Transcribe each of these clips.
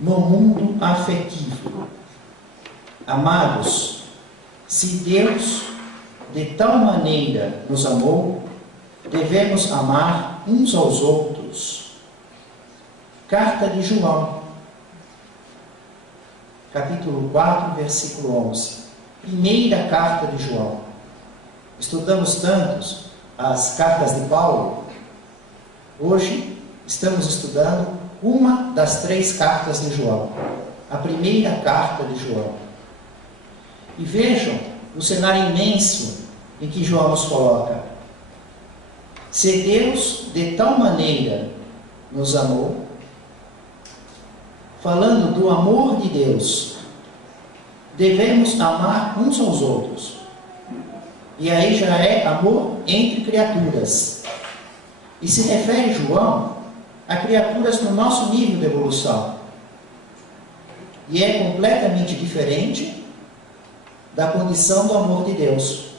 no mundo afetivo. Amados, se Deus de tal maneira nos amou, devemos amar uns aos outros. Carta de João, capítulo 4, versículo 11. Primeira carta de João. Estudamos tantos as cartas de Paulo. Hoje estamos estudando uma das 3 cartas de João, a primeira carta de João. E vejam o cenário imenso em que João nos coloca. Se Deus de tal maneira nos amou, falando do amor de Deus, devemos amar uns aos outros. E aí já é amor entre criaturas. E se refere João a criaturas no nosso nível de evolução. E é completamente diferente da condição do amor de Deus.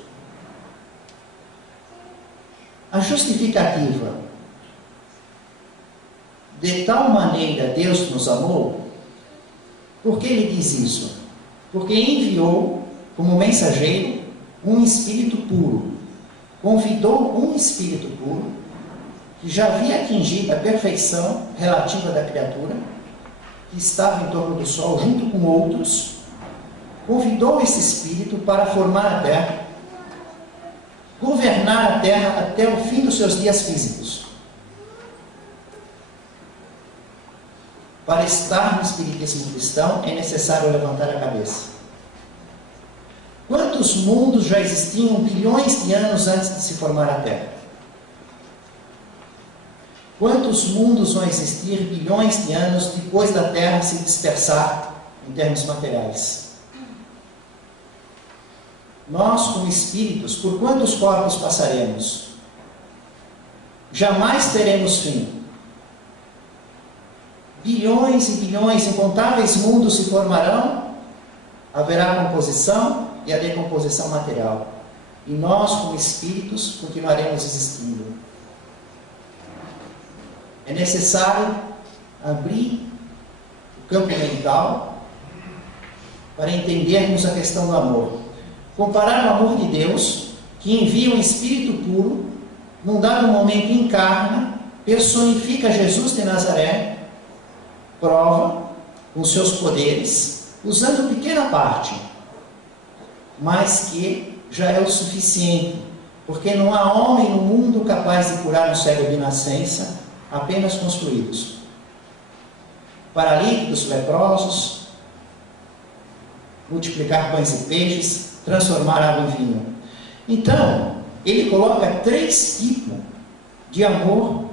A justificativa, de tal maneira Deus nos amou, por que ele diz isso? Porque enviou como mensageiro um espírito puro, convidou um espírito puro, que já havia atingido a perfeição relativa da criatura, que estava em torno do Sol junto com outros, convidou esse espírito para formar a Terra, governar a Terra até o fim dos seus dias físicos. Para estar no espiritismo cristão é necessário levantar a cabeça. Quantos mundos já existiam bilhões de anos antes de se formar a Terra? Quantos mundos vão existir bilhões de anos depois da Terra se dispersar em termos materiais? Nós, como espíritos, por quantos corpos passaremos? Jamais teremos fim. Bilhões e bilhões, incontáveis mundos se formarão, haverá composição e a decomposição material. E nós, como espíritos, continuaremos existindo. É necessário abrir o campo mental para entendermos a questão do amor. Comparar o amor de Deus, que envia um espírito puro, num dado momento encarna, personifica Jesus de Nazaré, prova com seus poderes, usando pequena parte, mas que já é o suficiente, porque não há homem no mundo capaz de curar um cego de nascença, apenas com os fluidos. Paralíticos, leprosos, multiplicar pães e peixes, transformar água em vinho. Então, ele coloca 3 tipos de amor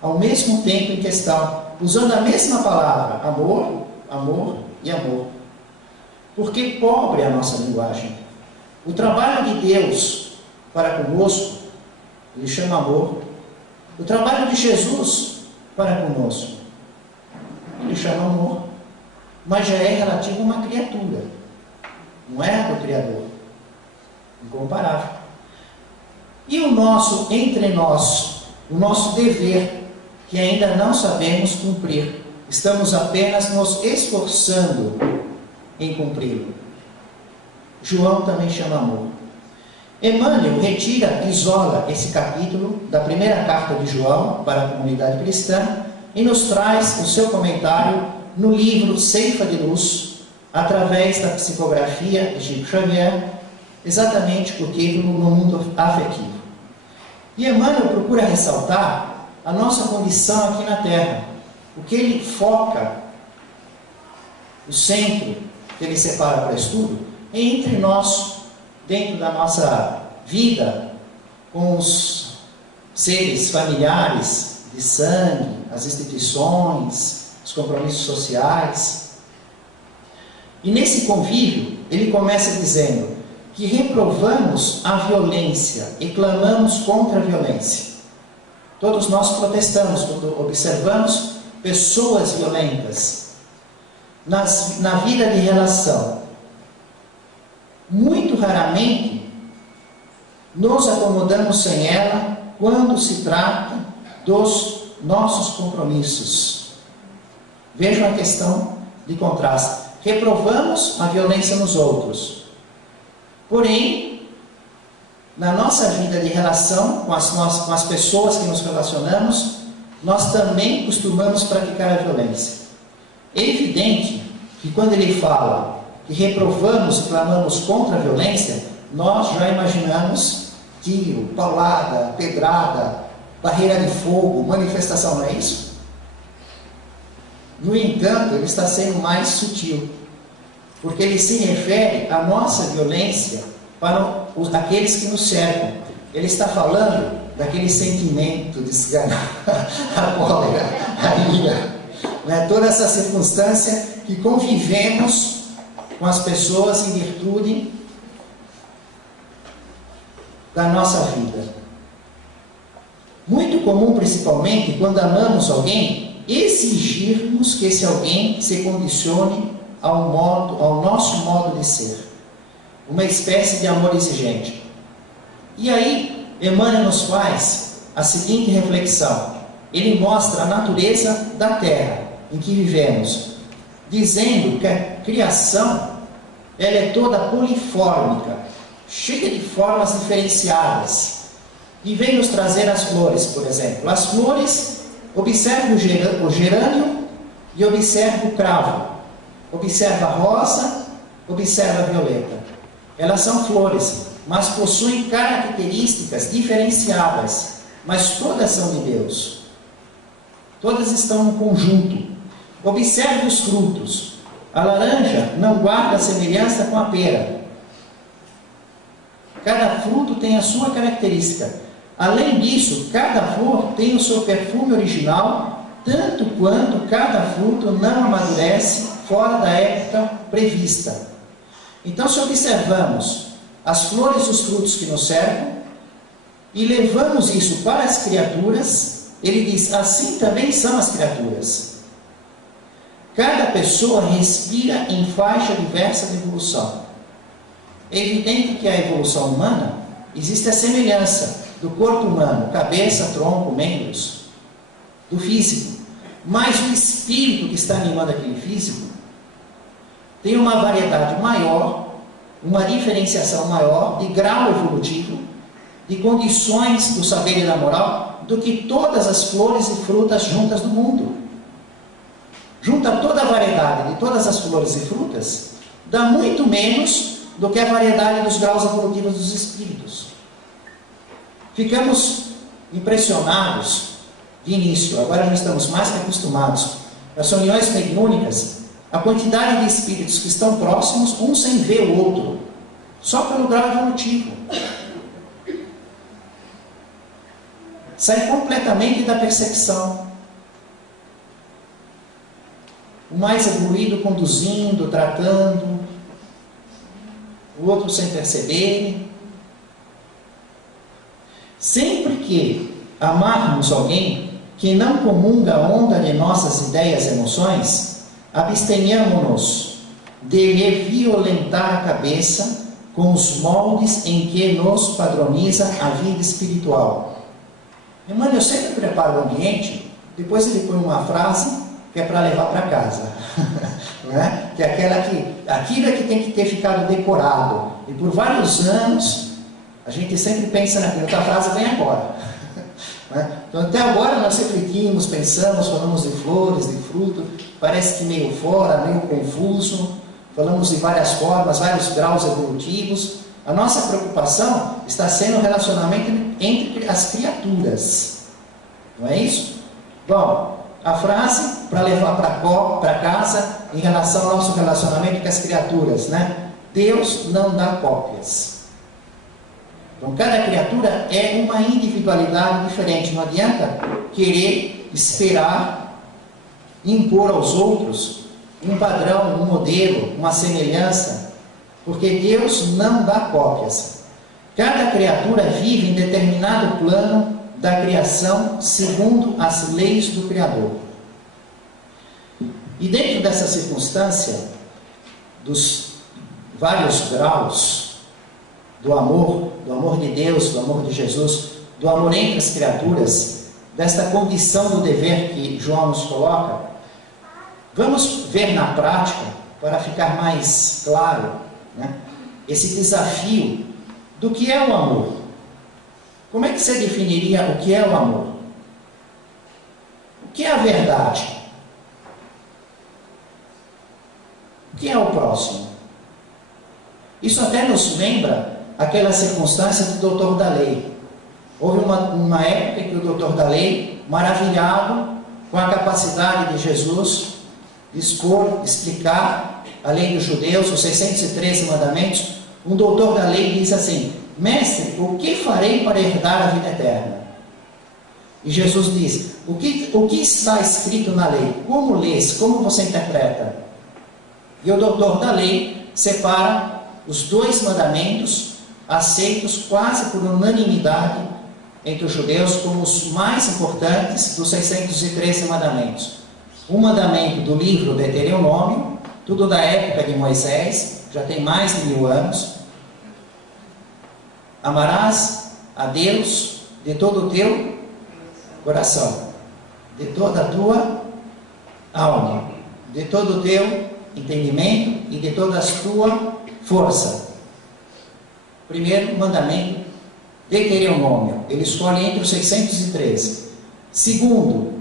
ao mesmo tempo em questão, usando a mesma palavra, amor, amor e amor. Porque pobre é a nossa linguagem. O trabalho de Deus para conosco, ele chama amor. O trabalho de Jesus para conosco, ele chama amor. Mas já é relativo a uma criatura, não é do Criador. Incomparável. E o nosso entre nós, o nosso dever, que ainda não sabemos cumprir. Estamos apenas nos esforçando em cumpri-lo. João também chama amor. Emmanuel retira, isola esse capítulo da primeira carta de João para a comunidade cristã e nos traz o seu comentário no livro Ceifa de Luz, através da psicografia de Chico Xavier, exatamente com o título No Mundo Afetivo. E Emmanuel procura ressaltar a nossa condição aqui na Terra. O que ele foca, o centro que ele separa para estudo, é entre nós, dentro da nossa vida, com os seres familiares de sangue, as instituições, os compromissos sociais. E nesse convívio, ele começa dizendo que reprovamos a violência e clamamos contra a violência. Todos nós protestamos quando observamos pessoas violentas na vida de relação. Muito raramente nos acomodamos sem ela quando se trata dos nossos compromissos. Vejam a questão de contraste. Reprovamos a violência nos outros. Porém, na nossa vida de relação com as pessoas que nos relacionamos, nós também costumamos praticar a violência. É evidente que quando ele fala que reprovamos e clamamos contra a violência, nós já imaginamos tiro, paulada, pedrada, barreira de fogo, manifestação, não é isso? No entanto, ele está sendo mais sutil, porque ele se refere à nossa violência para aqueles que nos cercam. Ele está falando daquele sentimento de esganar, a cólera, a ira, né? Toda essa circunstância que convivemos com as pessoas em virtude da nossa vida. Muito comum, principalmente, quando amamos alguém, exigirmos que esse alguém se condicione ao nosso modo de ser. Uma espécie de amor exigente. E aí, Emmanuel nos faz a seguinte reflexão. Ele mostra a natureza da terra em que vivemos, dizendo que a criação ela é toda polifórmica, cheia de formas diferenciadas. E vem nos trazer as flores, por exemplo. As flores, observe o gerânio e observe o cravo. Observe a rosa, observe a violeta. Elas são flores, mas possuem características diferenciadas. Mas todas são de Deus. Todas estão em conjunto. Observe os frutos. A laranja não guarda semelhança com a pera. Cada fruto tem a sua característica. Além disso, cada flor tem o seu perfume original, tanto quanto cada fruto não amadurece fora da época prevista. Então, se observamos as flores e os frutos que nos cercam, e levamos isso para as criaturas, ele diz, assim também são as criaturas. Cada pessoa respira em faixa diversa de evolução. É evidente que a evolução humana, existe a semelhança do corpo humano, cabeça, tronco, membros, do físico. Mas o espírito que está animando aquele físico tem uma variedade maior, uma diferenciação maior de grau evolutivo, de condições do saber e da moral, do que todas as flores e frutas juntas do mundo. Junta toda a variedade de todas as flores e frutas, dá muito menos do que a variedade dos graus evolutivos dos espíritos. Ficamos impressionados de início, agora já estamos mais que acostumados. Nas reuniões mediúnicas, a quantidade de espíritos que estão próximos, um sem ver o outro, só pelo grau evolutivo. Sai completamente da percepção. O mais evoluído conduzindo, tratando, o outro sem perceber. Sempre que amarmos alguém que não comunga a onda de nossas ideias e emoções, abstenhamos de lhe violentar a cabeça com os moldes em que nos padroniza a vida espiritual. Emmanuel sempre prepara o ambiente, depois ele põe uma frase que é para levar para casa. Né? Que é aquilo é que tem que ter ficado decorado. E por vários anos, a gente sempre pensa naquilo, outra frase vem agora. Né? Então até agora nós refletimos, pensamos, falamos de flores, de fruto, parece que meio fora, meio confuso, falamos de várias formas, vários graus evolutivos. A nossa preocupação está sendo o relacionamento entre as criaturas. Não é isso? Bom, a frase para levar para casa em relação ao nosso relacionamento com as criaturas, né? Deus não dá cópias. Então, cada criatura é uma individualidade diferente. Não adianta querer esperar impor aos outros um padrão, um modelo, uma semelhança, porque Deus não dá cópias. Cada criatura vive em determinado plano da criação segundo as leis do Criador. E dentro dessa circunstância, dos vários graus do amor de Deus, do amor de Jesus, do amor entre as criaturas, desta condição do dever que João nos coloca, Vamos ver na prática, para ficar mais claro, né, esse desafio do que é o amor. Como é que você definiria o que é o amor? O que é a verdade? O que é o próximo? Isso até nos lembra aquela circunstância do doutor da lei. Houve uma época em que o doutor da lei, maravilhado com a capacidade de Jesus de expor, explicar a lei dos judeus, os 613 mandamentos, um doutor da lei diz assim: mestre, o que farei para herdar a vida eterna? E Jesus diz: o que está escrito na lei? Como lês? Como você interpreta? E o doutor da lei separa os 2 mandamentos, aceitos quase por unanimidade entre os judeus como os mais importantes dos 613 mandamentos. Um mandamento do livro do Deuteronômio, tudo da época de Moisés, já tem mais de 1000 anos. Amarás a Deus de todo o teu coração, de toda a tua alma, de todo o teu entendimento e de toda a tua força. Primeiro mandamento, Deuteronômio, ele escolhe entre os 613. Segundo,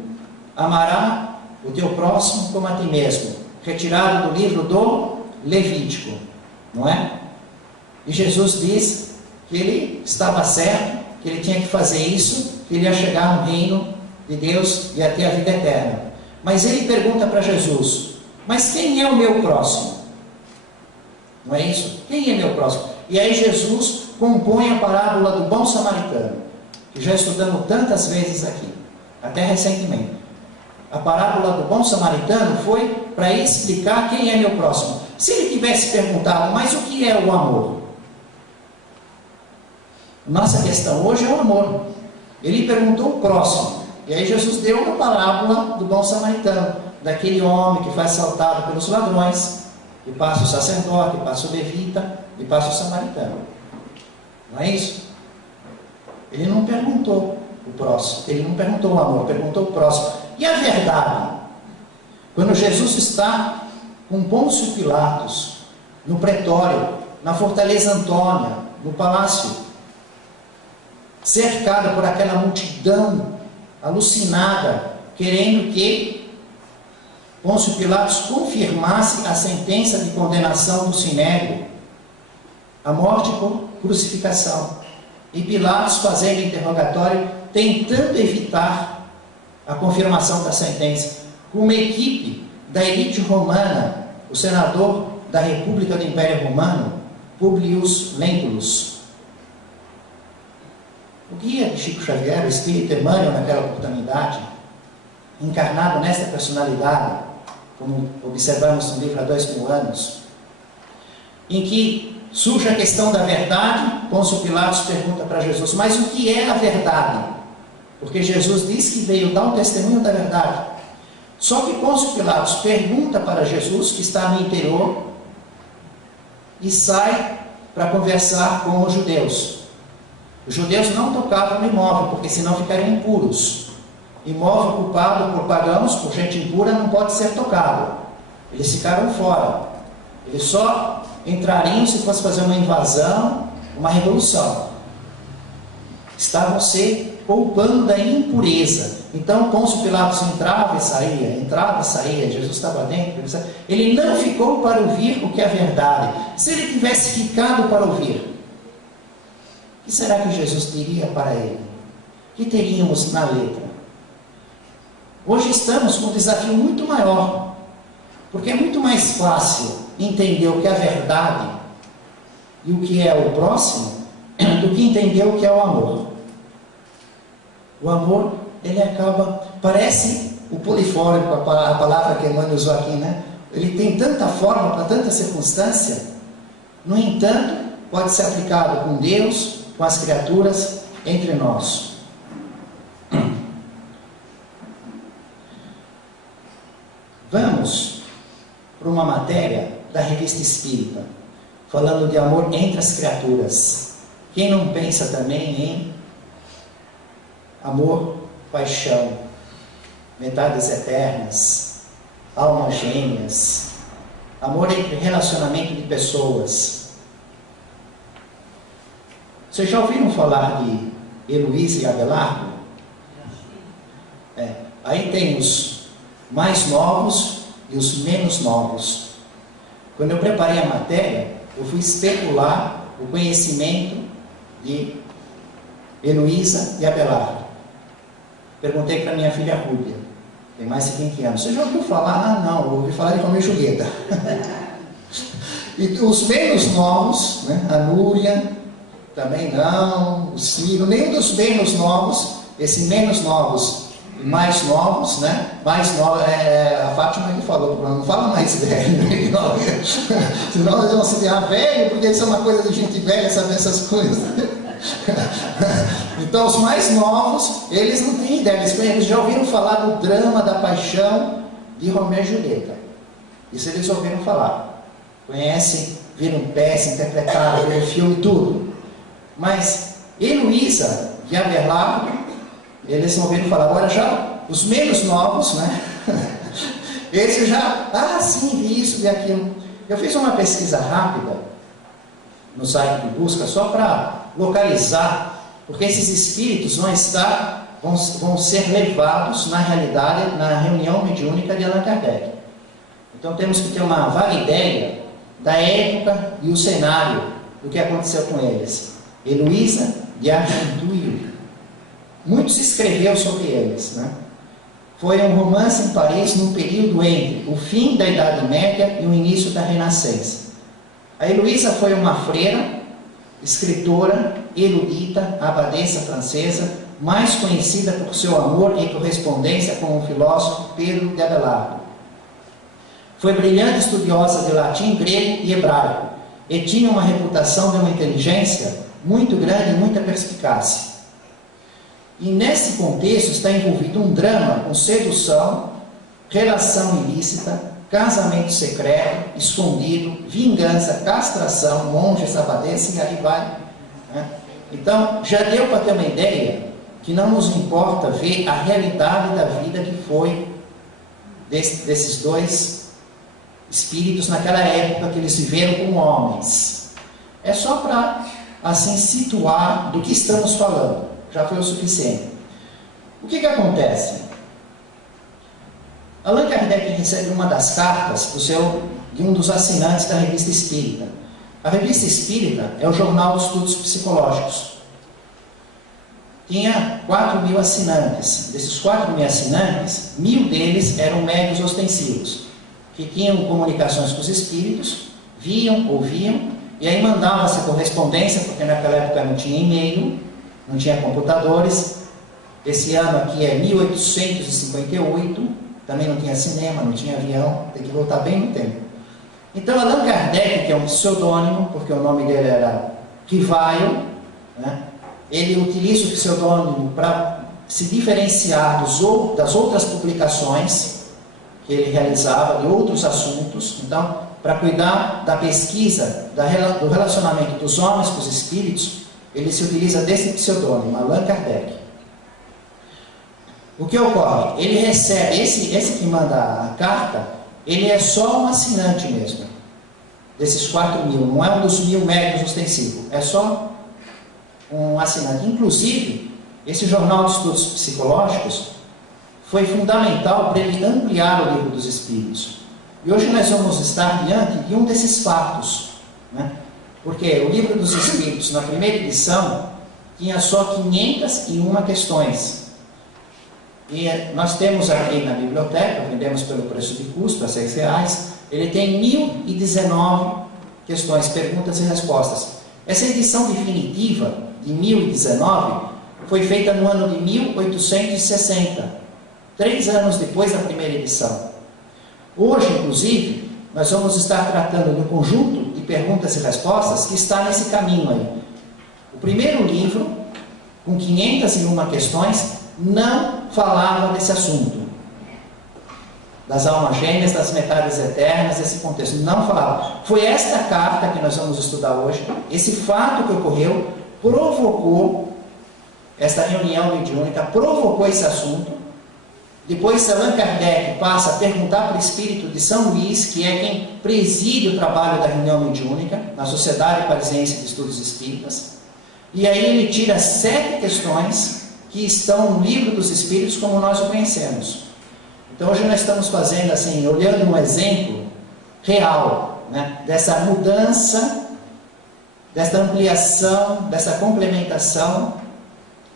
amará o teu próximo como a ti mesmo, retirado do livro do Levítico, não é? E Jesus diz que ele estava certo, que ele tinha que fazer isso, que ele ia chegar no reino de Deus e ia ter a vida eterna. Mas ele pergunta para Jesus: mas quem é o meu próximo? Não é isso? Quem é meu próximo? E aí Jesus compõe a parábola do bom samaritano, que já estudamos tantas vezes aqui, até recentemente. A parábola do bom samaritano foi para explicar quem é meu próximo. Se ele tivesse perguntado: mas o que é o amor? Nossa questão hoje é o amor. Ele perguntou o próximo. E aí Jesus deu uma parábola do bom samaritano, daquele homem que foi assaltado pelos ladrões, e passa o sacerdote, e passa o levita, e passa o samaritano. Não é isso? Ele não perguntou o próximo, ele não perguntou o amor, perguntou o próximo. E a verdade? Quando Jesus está com Pôncio Pilatos, no pretório, na Fortaleza Antônia, no palácio, cercado por aquela multidão alucinada, querendo que Pôncio Pilatos confirmasse a sentença de condenação do Sinédrio, a morte por crucificação. E Pilatos fazendo interrogatório, tentando evitar a confirmação da sentença, com uma equipe da elite romana, o senador da República do Império Romano, Publius Lentulus. O guia de Chico Xavier, o espírito Emmanuel, naquela oportunidade, encarnado nesta personalidade, como observamos no livro há 2000 anos, em que surge a questão da verdade. Pôncio Pilatos pergunta para Jesus: mas o que é a verdade? Porque Jesus diz que veio dar um testemunho da verdade. Só que Pôncio Pilatos pergunta para Jesus, que está no interior, e sai para conversar com os judeus. Os judeus não tocavam no imóvel, porque senão ficariam impuros. Imóvel ocupado por pagãos, por gente impura, não pode ser tocado. Eles ficaram fora. Eles só entrariam se fosse fazer uma invasão, uma revolução. Estavam se poupando da impureza. Então Pôncio Pilatos entrava e saía, Jesus estava dentro. Ele não ficou para ouvir o que é verdade. Se ele tivesse ficado para ouvir, o que será que Jesus teria para ele? O que teríamos na letra? Hoje estamos com um desafio muito maior, porque é muito mais fácil entender o que é a verdade e o que é o próximo do que entender o que é o amor. O amor, ele acaba, parece o polifônico, a palavra que Emmanuel usou aqui, né? Ele tem tanta forma para tanta circunstância. No entanto, pode ser aplicado com Deus, com as criaturas, entre nós. Vamos para uma matéria da Revista Espírita, falando de amor entre as criaturas. Quem não pensa também em amor, paixão, metades eternas, almas gêmeas, amor entre relacionamento de pessoas. Vocês já ouviram falar de Heloísa e Abelardo? Aí tem os mais novos e os menos novos. Quando eu preparei a matéria, eu fui especular o conhecimento de Heloísa e Abelardo. Perguntei para minha filha Rúbia, tem mais de 20 anos, você já ouviu falar? Ah, não, eu ouvi falar de Romeu e Julieta. E os menos novos, né? A Núria, também não, o Ciro, nenhum dos menos novos, esses menos novos e mais novos, né? Mais novos, a Fátima que falou, não fala mais velho, senão eles vão se virar velho, porque isso é uma coisa de gente velha saber essas coisas. Então os mais novos, eles não têm ideia, eles já ouviram falar do drama da paixão de Romeu e Julieta. Isso eles ouviram falar, conhecem, viram peça, interpretaram, viram filme, tudo. Mas Heloísa e Abelardo, eles não ouviram falar. Agora já os menos novos, né? Esses já, sim, vi isso, vi aquilo. Eu fiz uma pesquisa rápida no site de busca só para localizar, porque esses espíritos vão ser levados na realidade na reunião mediúnica de Allan Kardec. Então temos que ter uma vaga ideia da época e o cenário do que aconteceu com eles. Heloísa de Argenteuil. Muito se escreveu sobre eles, né? Foi um romance em Paris num período entre o fim da Idade Média e o início da Renascença. A Heloísa foi uma freira, escritora, erudita, abadesa francesa, mais conhecida por seu amor e correspondência com o filósofo Pedro de Abelardo. Foi brilhante estudiosa de latim, grego e hebraico, e tinha uma reputação de uma inteligência muito grande e muita perspicácia. E nesse contexto está envolvido um drama com sedução, relação ilícita, casamento secreto, escondido, vingança, castração, monges, abadesa e aí vai. Né? Então, já deu para ter uma ideia que não nos importa ver a realidade da vida que foi desses dois espíritos naquela época que eles viveram como homens. É só para, assim, situar do que estamos falando. Já foi o suficiente. O que acontece? Allan Kardec recebe uma das cartas de um dos assinantes da Revista Espírita. A Revista Espírita é o Jornal de Estudos Psicológicos. Tinha 4.000 assinantes. Desses 4.000 assinantes, 1.000 deles eram médiuns ostensivos, que tinham comunicações com os espíritos, viam, ouviam, e aí mandava-se correspondência, porque naquela época não tinha e-mail, não tinha computadores. Esse ano aqui é 1858, também não tinha cinema, não tinha avião, tem que voltar bem no tempo. Então Allan Kardec, que é um pseudônimo, porque o nome dele era Rivaio, né? Ele utiliza o pseudônimo para se diferenciar das outras publicações que ele realizava, de outros assuntos. Então, para cuidar da pesquisa, do relacionamento dos homens com os espíritos, ele se utiliza desse pseudônimo, Allan Kardec. O que ocorre? Ele recebe, esse que manda a carta, ele é só um assinante mesmo, desses 4.000, não é um dos 1.000 médiuns ostensivos, é só um assinante. Inclusive, esse Jornal de Estudos Psicológicos foi fundamental para ele ampliar o Livro dos Espíritos. E hoje nós vamos estar diante de um desses fatos, né? Porque o Livro dos Espíritos, na primeira edição, tinha só 501 questões. E nós temos aqui na biblioteca, vendemos pelo preço de custo, a R$6, ele tem 1.019 questões, perguntas e respostas. Essa edição definitiva, de 1019, foi feita no ano de 1860, 3 anos depois da primeira edição. Hoje, inclusive, nós vamos estar tratando do conjunto de perguntas e respostas que está nesse caminho aí. O primeiro livro, com 501 questões, não falava desse assunto, das almas gêmeas, das metades eternas, desse contexto, não falava. Foi esta carta que nós vamos estudar hoje, esse fato que ocorreu, provocou esta reunião mediúnica, provocou esse assunto, Depois Allan Kardec passa a perguntar para o espírito de São Luís, que é quem preside o trabalho da reunião mediúnica, na Sociedade Parisiense de Estudos Espíritas. E aí ele tira 7 questões que estão no Livro dos Espíritos como nós o conhecemos. Então hoje nós estamos fazendo assim, olhando um exemplo real, né, dessa mudança, dessa ampliação, dessa complementação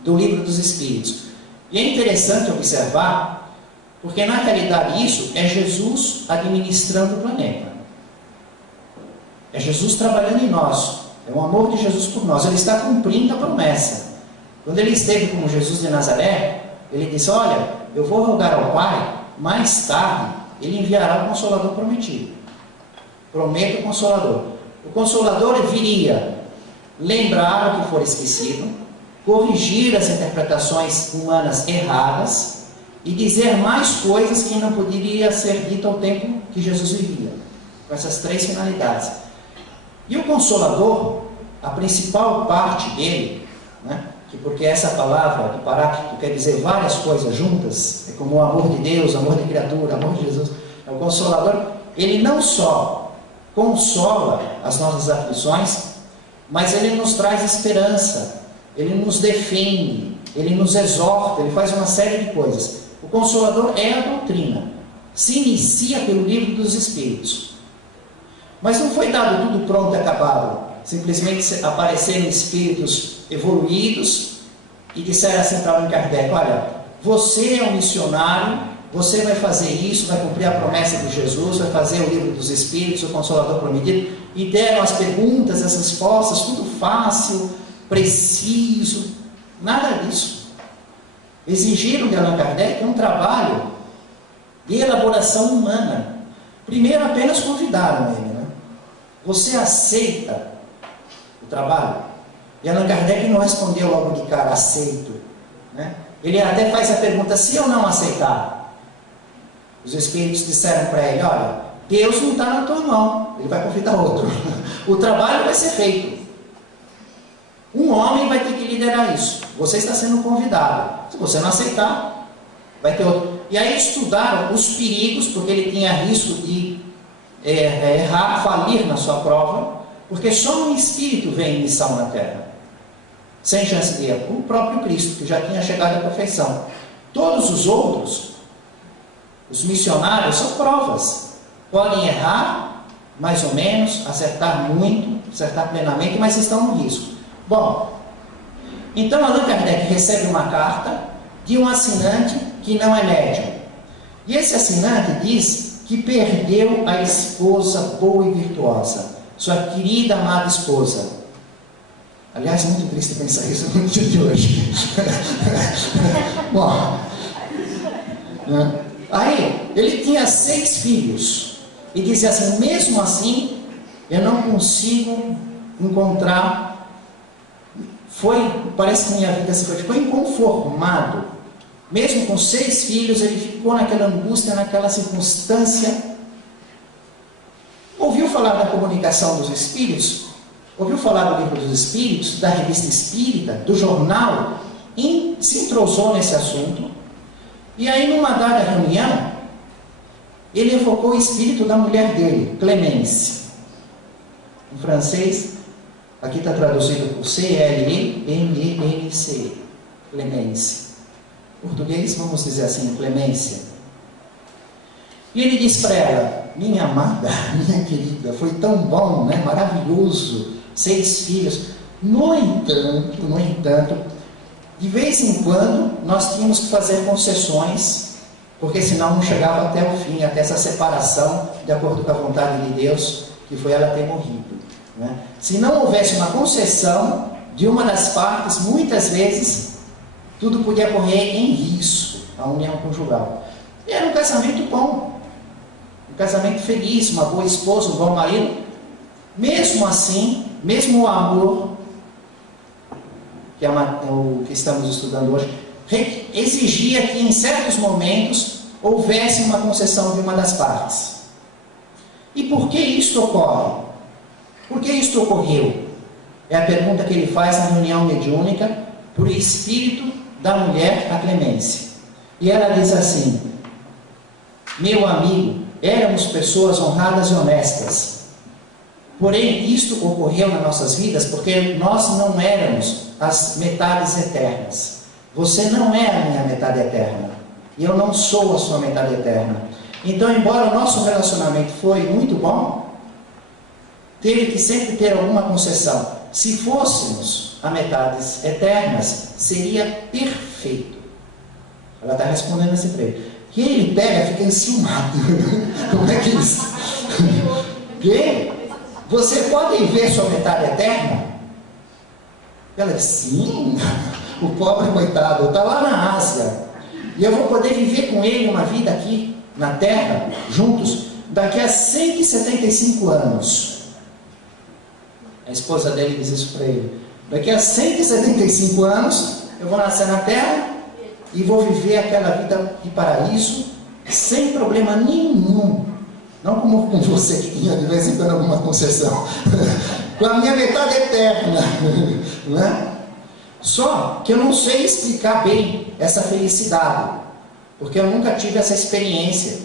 do Livro dos Espíritos. E é interessante observar, porque na realidade isso é Jesus administrando o planeta. É Jesus trabalhando em nós. É o amor de Jesus por nós. Ele está cumprindo a promessa. Quando ele esteve como Jesus de Nazaré, ele disse: olha, eu vou rogar ao Pai, mais tarde ele enviará o Consolador prometido. Prometo o Consolador. O Consolador viria lembrar o que for esquecido, corrigir as interpretações humanas erradas e dizer mais coisas que não poderia ser dito ao tempo que Jesus vivia. Com essas 3 finalidades. E o Consolador, a principal parte dele, né, que porque essa palavra do paráclito quer dizer várias coisas juntas, é como o amor de Deus, amor de criatura, amor de Jesus, é o Consolador. Ele não só consola as nossas aflições, mas ele nos traz esperança, ele nos defende, ele nos exorta, ele faz uma série de coisas. O Consolador é a doutrina, se inicia pelo Livro dos Espíritos. Mas não foi dado tudo pronto e acabado, simplesmente apareceram espíritos evoluídos e disseram assim para Allan Kardec: olha, você é um missionário, você vai fazer isso, vai cumprir a promessa de Jesus, vai fazer o Livro dos Espíritos, o Consolador prometido, e deram as perguntas, as respostas, tudo fácil, preciso, nada disso. Exigiram de Allan Kardec um trabalho de elaboração humana. Primeiro apenas convidaram ele, né? Você aceita o trabalho? E Allan Kardec não respondeu logo de cara: aceito, né? Ele até faz a pergunta: se eu não aceitar? Os espíritos disseram para ele: olha, Deus não está na tua mão, ele vai convidar outro. O trabalho vai ser feito. Um homem vai ter que liderar isso. Você está sendo convidado. Se você não aceitar, vai ter outro. E aí estudaram os perigos, porque ele tinha risco de errar, falir na sua prova, porque só um espírito vem em missão na Terra, sem chance de erro. O próprio Cristo, que já tinha chegado à perfeição. Todos os outros, os missionários, são provas. Podem errar, mais ou menos, acertar muito, acertar plenamente, mas estão no risco. Bom, então Allan Kardec recebe uma carta de um assinante que não é médium. E esse assinante diz que perdeu a esposa boa e virtuosa, sua querida, amada esposa. Aliás, é muito triste pensar isso no dia de hoje. Bom, aí ele tinha 6 filhos e dizia assim: mesmo assim eu não consigo encontrar. Parece que minha vida ficou inconformado. Mesmo com 6 filhos, ele ficou naquela angústia, naquela circunstância. Ouviu falar da comunicação dos espíritos? Ouviu falar do Livro dos Espíritos, da revista espírita, do jornal? Se entrosou nesse assunto. E aí, numa dada reunião, ele evocou o espírito da mulher dele, Clemence. Em francês, aqui está traduzido por C-L-E-M-E-N-C, Clemence. Em português, vamos dizer assim, Clemência. E ele diz para ela: minha amada, minha querida, foi tão bom, né? Maravilhoso, 6 filhos. No entanto, de vez em quando, nós tínhamos que fazer concessões, porque senão não chegava até o fim, até essa separação, de acordo com a vontade de Deus, que foi ela ter morrido. Né? Se não houvesse uma concessão de uma das partes, muitas vezes tudo podia correr em risco, a união conjugal. E era um casamento bom, um casamento feliz, uma boa esposa, um bom marido. Mesmo assim, mesmo o amor, que é o que estamos estudando hoje, exigia que em certos momentos houvesse uma concessão de uma das partes. E por que isto ocorre? Por que isto ocorreu? É a pergunta que ele faz na reunião mediúnica por espírito da mulher, a Clemência. E ela diz assim: meu amigo, éramos pessoas honradas e honestas. Porém, isto ocorreu nas nossas vidas porque nós não éramos as metades eternas. Você não é a minha metade eterna. E eu não sou a sua metade eterna. Então, embora o nosso relacionamento foi muito bom, teve que sempre ter alguma concessão. Se fôssemos a metades eternas, seria perfeito. Ela está respondendo assim para ele. E ele pega e fica enciumado. Como é que é isso? Que? Você pode ver sua metade eterna? Ela diz, sim. O pobre coitado está lá na Ásia. E eu vou poder viver com ele uma vida aqui na Terra, juntos, daqui a 175 anos. A esposa dele diz isso para ele. Daqui a 175 anos, eu vou nascer na Terra e vou viver aquela vida de paraíso sem problema nenhum. Não como com você que tinha de vez em quando alguma concessão. Com a minha metade eterna. Não é? Só que eu não sei explicar bem essa felicidade, porque eu nunca tive essa experiência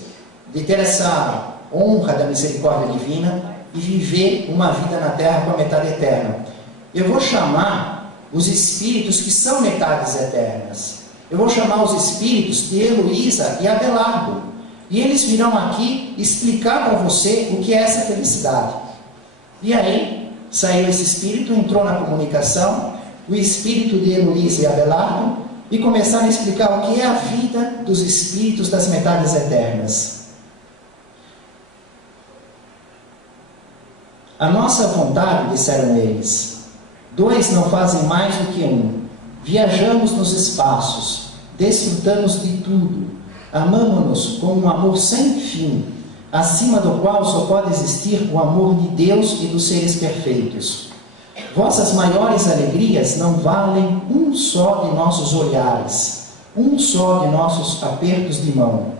de ter essa honra da misericórdia divina e viver uma vida na Terra com a metade eterna. Eu vou chamar os espíritos que são metades eternas. Eu vou chamar os espíritos de Heloísa e Abelardo. E eles virão aqui explicar para você o que é essa felicidade. E aí, saiu esse espírito, entrou na comunicação, o espírito de Heloísa e Abelardo, e começaram a explicar o que é a vida dos espíritos das metades eternas. A nossa vontade, disseram eles, dois não fazem mais do que um. Viajamos nos espaços, desfrutamos de tudo, amamo-nos com um amor sem fim, acima do qual só pode existir o amor de Deus e dos seres perfeitos. Vossas maiores alegrias não valem um só de nossos olhares, um só de nossos apertos de mão.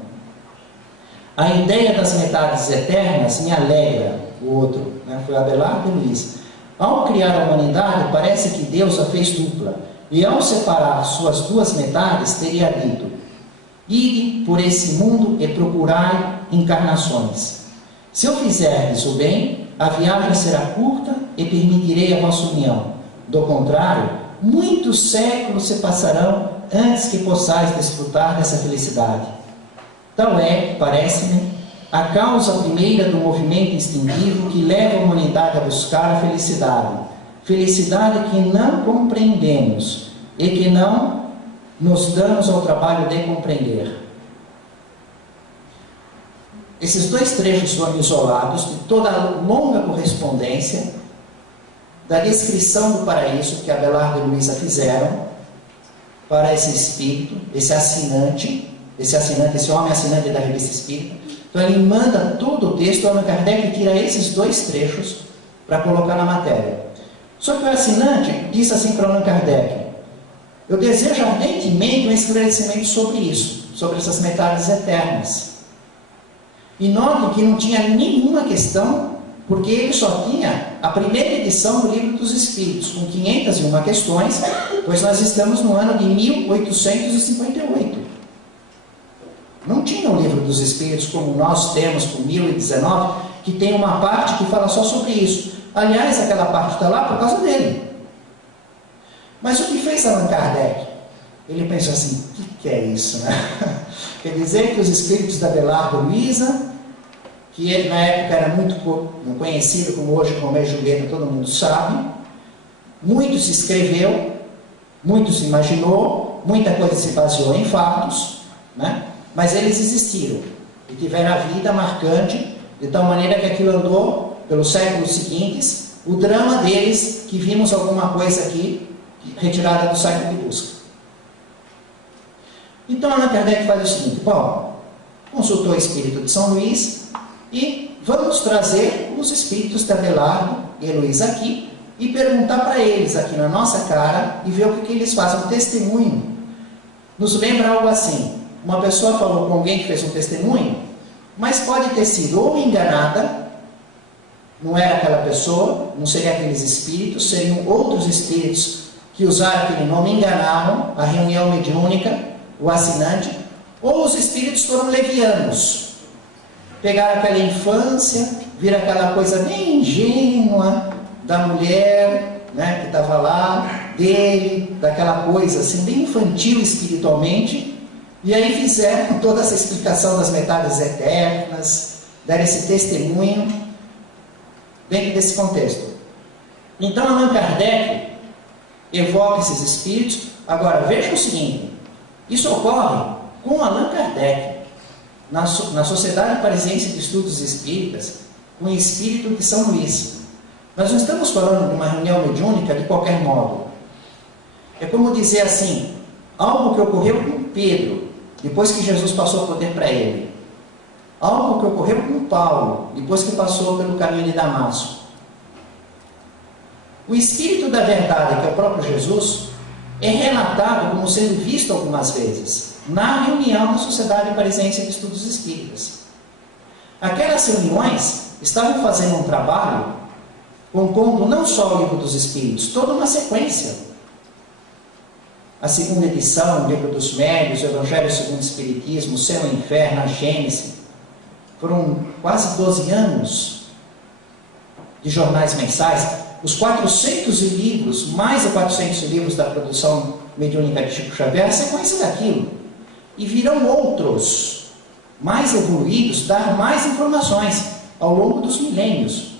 A ideia das metades eternas me alegra. O outro, foi Abelardo e Luiz. Ao criar a humanidade, parece que Deus a fez dupla, e ao separar suas duas metades, teria dito: ide por esse mundo e procurai encarnações. Se eu fizerdes o bem, a viagem será curta e permitirei a vossa união. Do contrário, muitos séculos se passarão antes que possais desfrutar dessa felicidade. Tal é, parece-me, a causa primeira do movimento instintivo que leva a humanidade a buscar a felicidade. Felicidade que não compreendemos e que não nos damos ao trabalho de compreender. Esses dois trechos foram isolados de toda a longa correspondência da descrição do paraíso que Abelardo e Luísa fizeram para esse espírito, esse homem assinante da Revista Espírita. Então ele manda todo o texto, Allan Kardec tira esses dois trechos para colocar na matéria. Só que o assinante disse assim para Allan Kardec: eu desejo ardentemente um esclarecimento sobre isso, sobre essas metades eternas. E note que não tinha nenhuma questão, porque ele só tinha a primeira edição do Livro dos Espíritos, com 501 questões, pois nós estamos no ano de 1858. Não tinha o Livro dos Espíritos como nós temos com 1019, que tem uma parte que fala só sobre isso. Aliás, aquela parte está lá por causa dele. Mas o que fez Allan Kardec? Ele pensou assim: o que é isso, né? Quer dizer que os espíritos da Abelardo e Luísa, que ele, na época era muito conhecido como hoje, como é Julieta, todo mundo sabe, muito se escreveu, muito se imaginou, muita coisa se baseou em fatos, né? Mas eles existiram e tiveram a vida marcante, de tal maneira que aquilo andou pelos séculos seguintes, o drama deles, que vimos alguma coisa aqui retirada do site de busca. Então Allan Kardec faz o seguinte: bom, consultou o espírito de São Luís e vamos trazer os espíritos de Abelardo e Heloísa aqui e perguntar para eles aqui na nossa cara e ver o que eles fazem, um testemunho. Nos lembra algo assim: uma pessoa falou com alguém que fez um testemunho, mas pode ter sido ou enganada, não era aquela pessoa, não seria aqueles espíritos, seriam outros espíritos que usaram aquele nome, enganaram a reunião mediúnica, o assinante, Ou os espíritos foram levianos, pegaram aquela infância, viram aquela coisa bem ingênua da mulher, né, que estava lá, dele, daquela coisa assim, bem infantil espiritualmente, e aí fizeram toda essa explicação das metades eternas, deram esse testemunho dentro desse contexto. Então Allan Kardec evoca esses espíritos. Agora veja o seguinte, isso ocorre com Allan Kardec, na Sociedade Parisiense de Estudos Espíritas, com o espírito de São Luís. Nós não estamos falando de uma reunião mediúnica de qualquer modo. É como dizer assim, algo que ocorreu com Pedro, depois que Jesus passou o poder para ele. Algo que ocorreu com Paulo, depois que passou pelo caminho de Damasco. O Espírito da Verdade, que é o próprio Jesus, é relatado como sendo visto algumas vezes na reunião da Sociedade Parisiense de Estudos Espíritas. Aquelas reuniões estavam fazendo um trabalho compondo não só o Livro dos Espíritos, toda uma sequência. A segunda edição, o Livro dos Médiuns, o Evangelho segundo o Espiritismo, o Céu e o Inferno, a Gênese. Foram quase 12 anos de jornais mensais. Os 400 livros, mais de 400 livros da produção mediúnica de Chico Xavier, a sequência daquilo. E virão outros, mais evoluídos, dar mais informações ao longo dos milênios.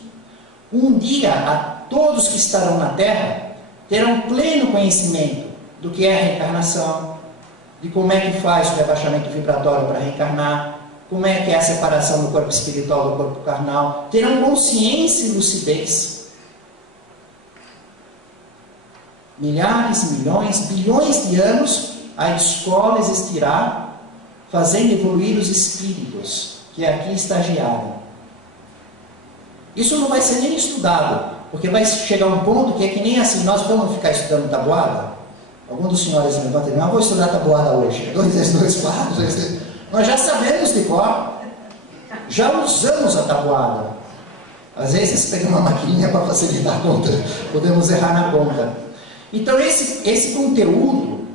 Um dia, a todos que estarão na Terra, terão pleno conhecimento do que é a reencarnação, de como é que faz o rebaixamento vibratório para reencarnar, como é que é a separação do corpo espiritual do corpo carnal, terão consciência e lucidez. Milhares, milhões, bilhões de anos, a escola existirá, fazendo evoluir os espíritos que aqui estagiaram. Isso não vai ser nem estudado, porque vai chegar um ponto que é que nem assim, nós vamos ficar estudando tabuada. Algum dos senhores levanta e diz, vou estudar tabuada hoje. 2 vezes 2, 4, 2 vezes... Nós já sabemos de cor, já usamos a tabuada. Às vezes pegamos uma maquininha para facilitar a conta, podemos errar na conta. Então esse conteúdo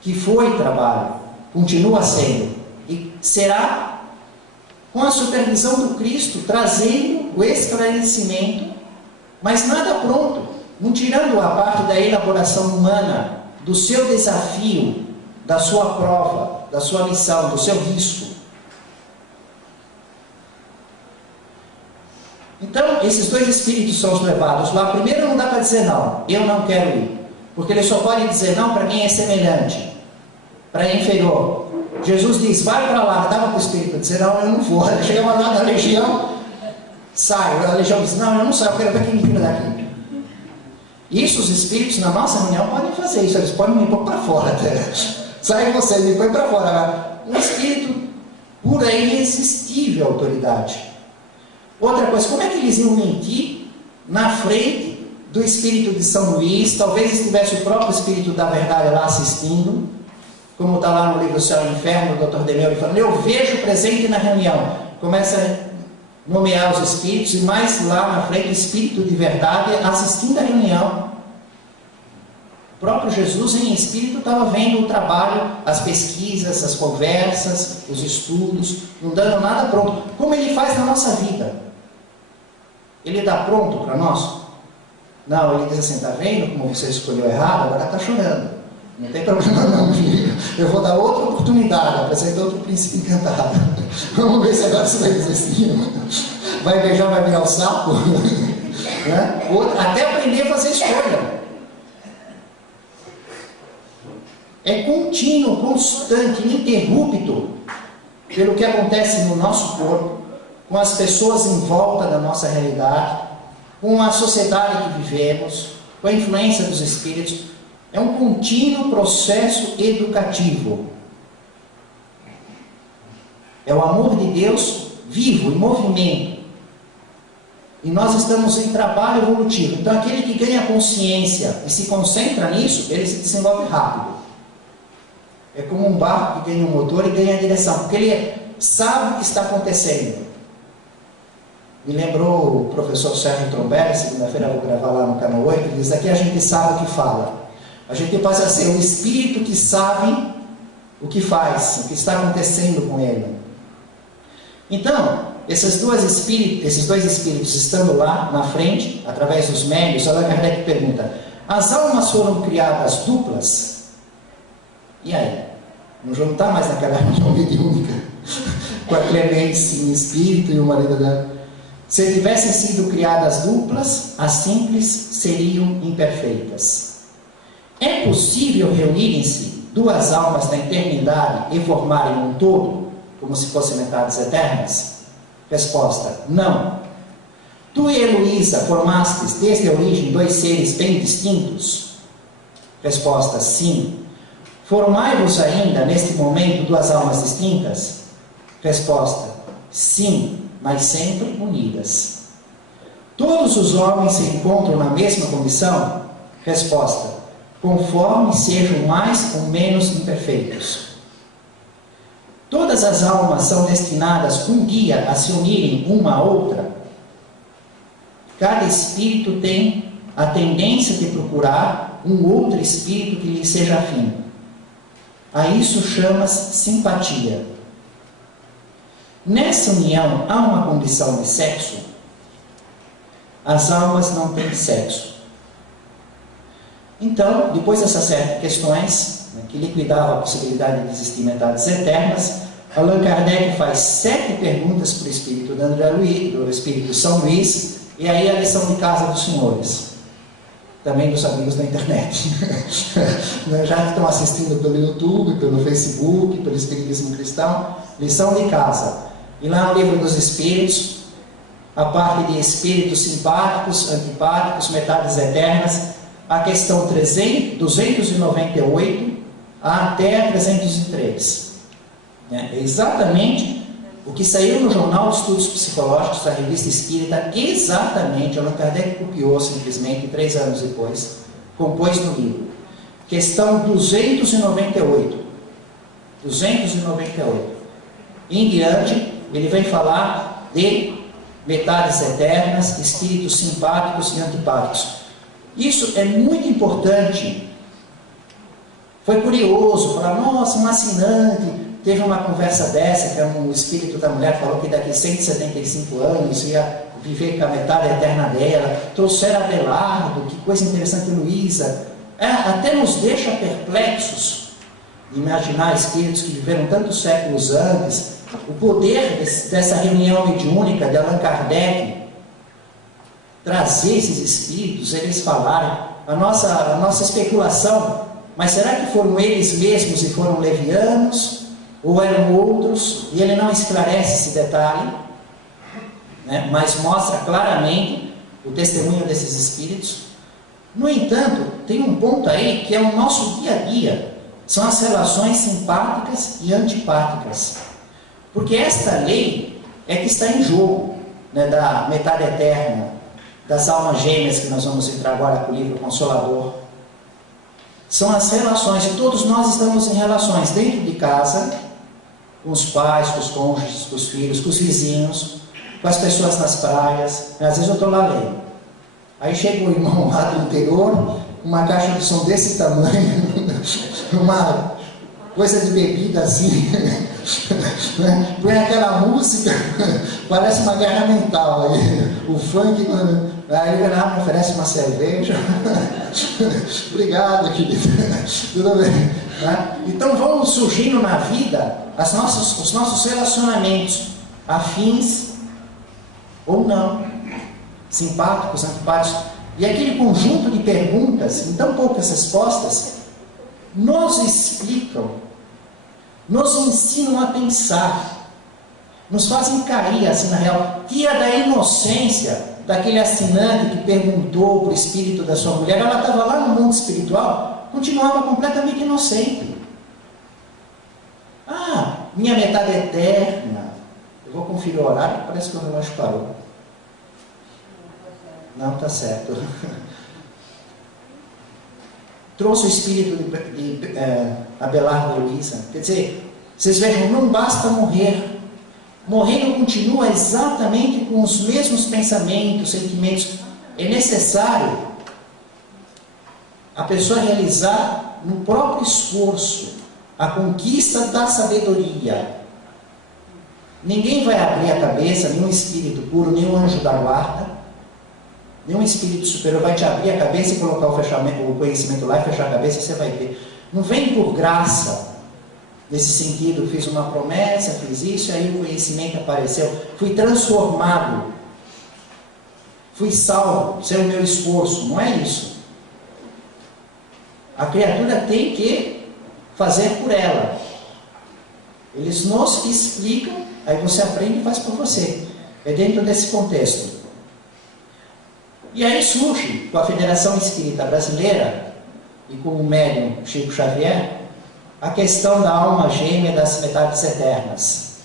que foi trabalho, continua sendo, e será com a supervisão do Cristo, trazendo o esclarecimento, mas nada pronto, não tirando a parte da elaboração humana, do seu desafio, da sua prova, da sua missão, do seu risco. Então, esses 2 espíritos são os levados lá. Primeiro, não dá para dizer não, eu não quero ir, porque ele só pode dizer não para quem é semelhante, para inferior. Jesus diz, vai para lá, dava para o espírito dizer não, eu não vou. Ele chegava lá na legião, sai, a legião diz, não, eu não saio, eu quero ver quem me tira daqui. Isso os espíritos na nossa reunião podem fazer isso, eles podem me pôr para fora até. Sai você, me põe para fora. Um espírito pura e irresistível autoridade. Outra coisa, como é que eles iam mentir na frente do espírito de São Luís? Talvez estivesse o próprio espírito da verdade lá assistindo, como está lá no livro Céu e Inferno, o Dr. Demeure falando, eu vejo presente na reunião. Começa a nomear os espíritos, e mais lá na frente, o espírito de verdade assistindo a reunião. O próprio Jesus em espírito estava vendo o trabalho, as pesquisas, as conversas, os estudos, não dando nada pronto. Como ele faz na nossa vida? Ele dá pronto para nós? Não, ele diz assim, está vendo como você escolheu errado? Agora está chorando. Não tem problema não, filho. Eu vou dar outra oportunidade, apresentar outro príncipe encantado. Vamos ver se agora você vai desistir. Vai beijar, vai virar o saco. Né? Até aprender a fazer escolha. É contínuo, constante, ininterrupto, pelo que acontece no nosso corpo, com as pessoas em volta da nossa realidade, com a sociedade que vivemos, com a influência dos espíritos. É um contínuo processo educativo. É o amor de Deus vivo, em movimento. E nós estamos em trabalho evolutivo. Então aquele que ganha consciência e se concentra nisso, ele se desenvolve rápido. É como um barco que ganha um motor e ganha a direção, porque ele sabe o que está acontecendo. Me lembrou o professor Sérgio Trombelli, segunda-feira eu vou gravar lá no canal 8, ele diz, aqui a gente sabe o que fala. A gente passa a ser o espírito que sabe o que faz, o que está acontecendo com ele. Então, esses dois espíritos estando lá na frente, através dos médios, Allan Kardec pergunta: as almas foram criadas duplas? E aí? Não está mais naquela reunião mediúnica com a Clemence em espírito e o marido dela. Se tivessem sido criadas duplas, as simples seriam imperfeitas. É possível reunirem-se duas almas na eternidade e formarem um todo, como se fossem metades eternas? Resposta: não. Tu e Heloísa formastes desde a origem dois seres bem distintos? Resposta: sim. Formai-vos ainda neste momento duas almas distintas? Resposta: sim, mas sempre unidas. Todos os homens se encontram na mesma condição? Resposta: conforme sejam mais ou menos imperfeitos. Todas as almas são destinadas um dia a se unirem uma à outra? Cada espírito tem a tendência de procurar um outro espírito que lhe seja afim. A isso chama-se simpatia. Nessa união há uma condição de sexo? As almas não têm sexo. Então, depois dessas questões, que liquidavam a possibilidade de existir metades eternas, Allan Kardec faz 7 perguntas para o espírito de André Luiz, do espírito São Luís, e aí a lição de casa dos senhores, também dos amigos da internet, já que estão assistindo pelo YouTube, pelo Facebook, pelo Espiritismo Cristão, lição de casa. E lá no Livro dos Espíritos, a parte de espíritos simpáticos, antipáticos, metades eternas, a questão 298 até 303. É exatamente o que saiu no Jornal de Estudos Psicológicos da Revista Espírita, exatamente, Allan Kardec copiou simplesmente 3 anos depois, compôs no livro. Questão 298. 298. Em diante, ele vem falar de metades eternas, espíritos simpáticos e antipáticos. Isso é muito importante. Foi curioso falar: nossa, um assinante teve uma conversa dessa, que um espírito da mulher falou que daqui a 175 anos ia viver com a metade eterna dela. Trouxeram Abelardo, que coisa interessante, Luísa. Até nos deixa perplexos imaginar espíritos que viveram tantos séculos antes. O poder dessa reunião mediúnica de Allan Kardec, trazer esses espíritos, eles falarem, a nossa especulação, mas será que foram eles mesmos e foram levianos? Ou eram outros? E ele não esclarece esse detalhe, né? Mas mostra claramente o testemunho desses espíritos. No entanto, tem um ponto aí que é o nosso dia a dia, são as relações simpáticas e antipáticas, porque esta lei é que está em jogo, né, da metade eterna, das almas gêmeas, que nós vamos entrar agora com o livro Consolador. São as relações, e todos nós estamos em relações dentro de casa, com os pais, com os cônjuges, com os filhos, com os vizinhos, com as pessoas nas praias. Às vezes eu estou lá lendo, aí chega o irmão lá do interior, uma caixa de som desse tamanho, uma coisa de bebida assim, né? Põe aquela música, parece uma guerra mental aí, o funk, aí ele lá me oferece uma cerveja. Obrigado, querido, tudo bem, né? Então vão surgindo na vida os nossos relacionamentos, afins ou não, simpáticos, antipáticos, e aquele conjunto de perguntas, em tão poucas respostas, nos explicam, nos ensinam a pensar, nos fazem cair assim na real. Tira da inocência daquele assinante que perguntou para o espírito da sua mulher. Ela estava lá no mundo espiritual, continuava completamente inocente. Minha metade é eterna. Eu vou conferir o horário, parece que o relógio parou. Não, está certo. Trouxe o espírito de Abelardo e Luísa. Quer dizer, vocês vejam, não basta morrer. Morrer não continua exatamente com os mesmos pensamentos, sentimentos. É necessário a pessoa realizar no próprio esforço a conquista da sabedoria. Ninguém vai abrir a cabeça, nenhum espírito puro, nenhum anjo da guarda, nenhum espírito superior vai te abrir a cabeça e colocar o conhecimento lá e fechar a cabeça, você vai ver. Não vem por graça, nesse sentido, fiz uma promessa, fiz isso, e aí o conhecimento apareceu, fui transformado, fui salvo, sem o meu esforço, não é isso. A criatura tem que fazer por ela. Eles nos explicam, aí você aprende e faz por você. É dentro desse contexto. E aí surge, com a Federação Espírita Brasileira e com o médium Chico Xavier, a questão da alma gêmea das metades eternas.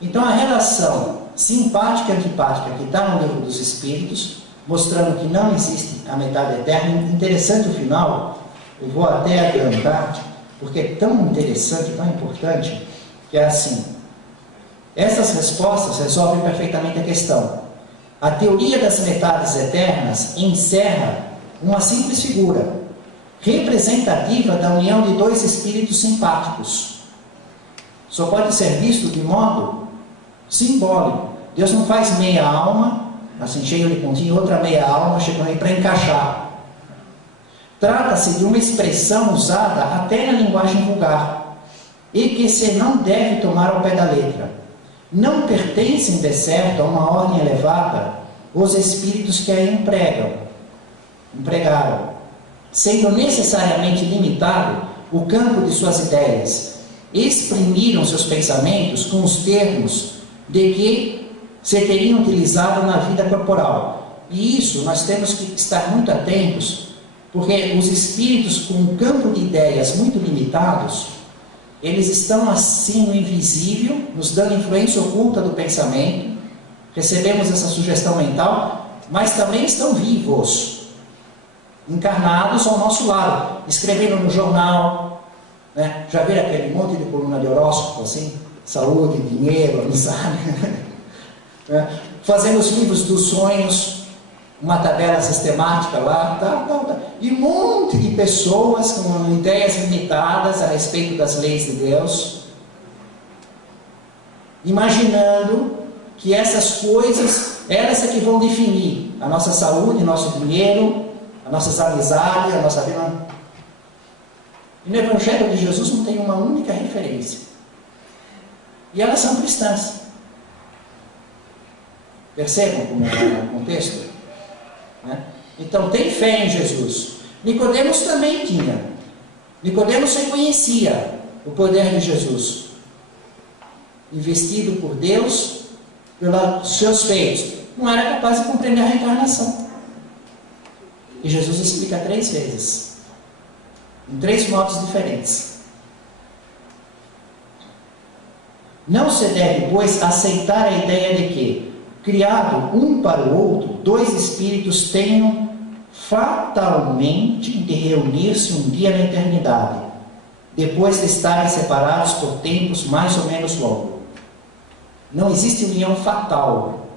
Então a relação simpática e antipática que está no Livro dos Espíritos, mostrando que não existe a metade eterna. Interessante o final, eu vou até adiantar, porque é tão interessante, tão importante, que é assim: essas respostas resolvem perfeitamente a questão. A teoria das metades eternas encerra uma simples figura representativa da união de dois espíritos simpáticos. Só pode ser visto de modo simbólico. Deus não faz meia alma, assim cheio de pontinho, outra meia alma, chegando aí para encaixar. Trata-se de uma expressão usada até na linguagem vulgar, e que se não deve tomar ao pé da letra. Não pertencem, de certo, a uma ordem elevada os espíritos que a empregaram, sendo necessariamente limitado o campo de suas ideias. Exprimiram seus pensamentos com os termos de que se teriam utilizado na vida corporal. E isso nós temos que estar muito atentos, porque os espíritos com um campo de ideias muito limitados, eles estão assim no invisível, nos dando influência oculta do pensamento, recebemos essa sugestão mental, mas também estão vivos, encarnados ao nosso lado, escrevendo no jornal, né? Já viram aquele monte de coluna de horóscopo assim? Saúde, dinheiro, amizade, né? Fazendo os livros dos sonhos, uma tabela sistemática lá, e um monte de pessoas com ideias limitadas a respeito das leis de Deus, imaginando que essas coisas, elas é que vão definir a nossa saúde, nosso dinheiro, as nossas amizades, a nossa vida. E no Evangelho de Jesus não tem uma única referência. E elas são cristãs. Percebam como é o contexto? Né? Então tem fé em Jesus. Nicodemos também tinha. Nicodemos reconhecia o poder de Jesus, investido por Deus pelos seus feitos. Não era capaz de compreender a reencarnação. E Jesus explica 3 vezes, em 3 modos diferentes. Não se deve, pois, aceitar a ideia de que, criado um para o outro, 2 espíritos tenham fatalmente de reunir-se um dia na eternidade, depois de estarem separados por tempos mais ou menos longos. Não existe união fatal.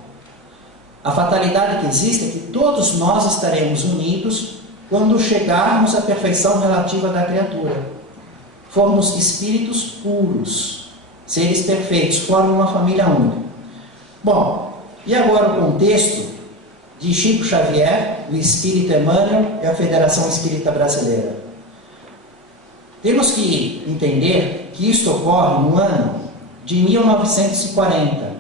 A fatalidade que existe é que todos nós estaremos unidos quando chegarmos à perfeição relativa da criatura. Formos espíritos puros, seres perfeitos, formam uma família única. Bom, e agora o contexto de Chico Xavier, o Espírito Emmanuel e a Federação Espírita Brasileira. Temos que entender que isto ocorre no ano de 1940.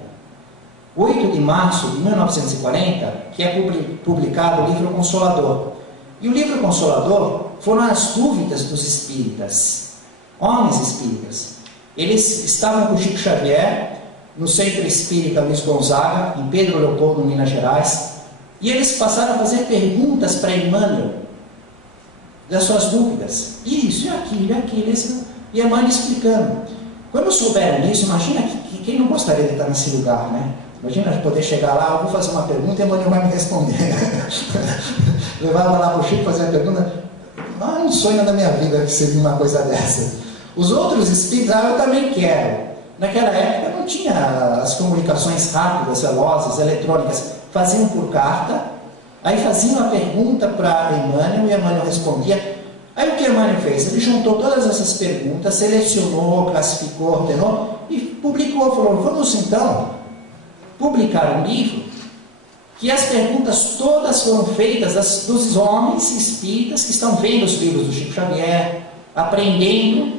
8 de março de 1940, que é publicado o Livro Consolador. E o Livro Consolador foram as dúvidas dos espíritas, homens espíritas. Eles estavam com Chico Xavier, no Centro Espírita Luiz Gonzaga, em Pedro Leopoldo, Minas Gerais, e eles passaram a fazer perguntas para Emmanuel, das suas dúvidas. Isso, e aquilo, e Emmanuel explicando. Quando souberam disso, imagina que quem não gostaria de estar nesse lugar, né? Imagina poder chegar lá, eu vou fazer uma pergunta e Emmanuel vai me responder. Levava lá para o Chico fazer a pergunta, um sonho da minha vida que seria uma coisa dessa. Os outros espíritos, eu também quero. Naquela época não tinha as comunicações rápidas, velozes, eletrônicas, faziam por carta, aí faziam a pergunta para Emmanuel e Emmanuel respondia. Aí o que Emmanuel fez? Ele juntou todas essas perguntas, selecionou, classificou, ordenou e publicou. Falou, vamos então publicar um livro que as perguntas todas foram feitas dos homens espíritas que estão vendo os livros do Chico Xavier, aprendendo,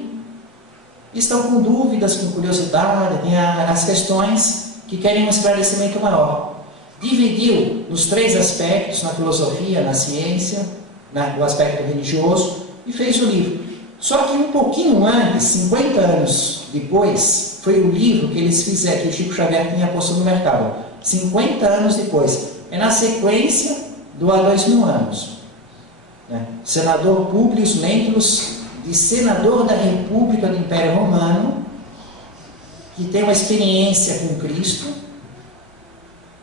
estão com dúvidas, com curiosidade, tem as questões que querem um esclarecimento maior. Dividiu nos 3 aspectos, na filosofia, na ciência, no aspecto religioso, e fez o livro. Só que um pouquinho antes, 50 anos depois, foi o livro que eles fizeram, que o Chico Xavier tinha posto no mercado. 50 anos depois. É na sequência do há 2000 anos. Senador Públio Lentulus, de senador da República do Império Romano, que tem uma experiência com Cristo,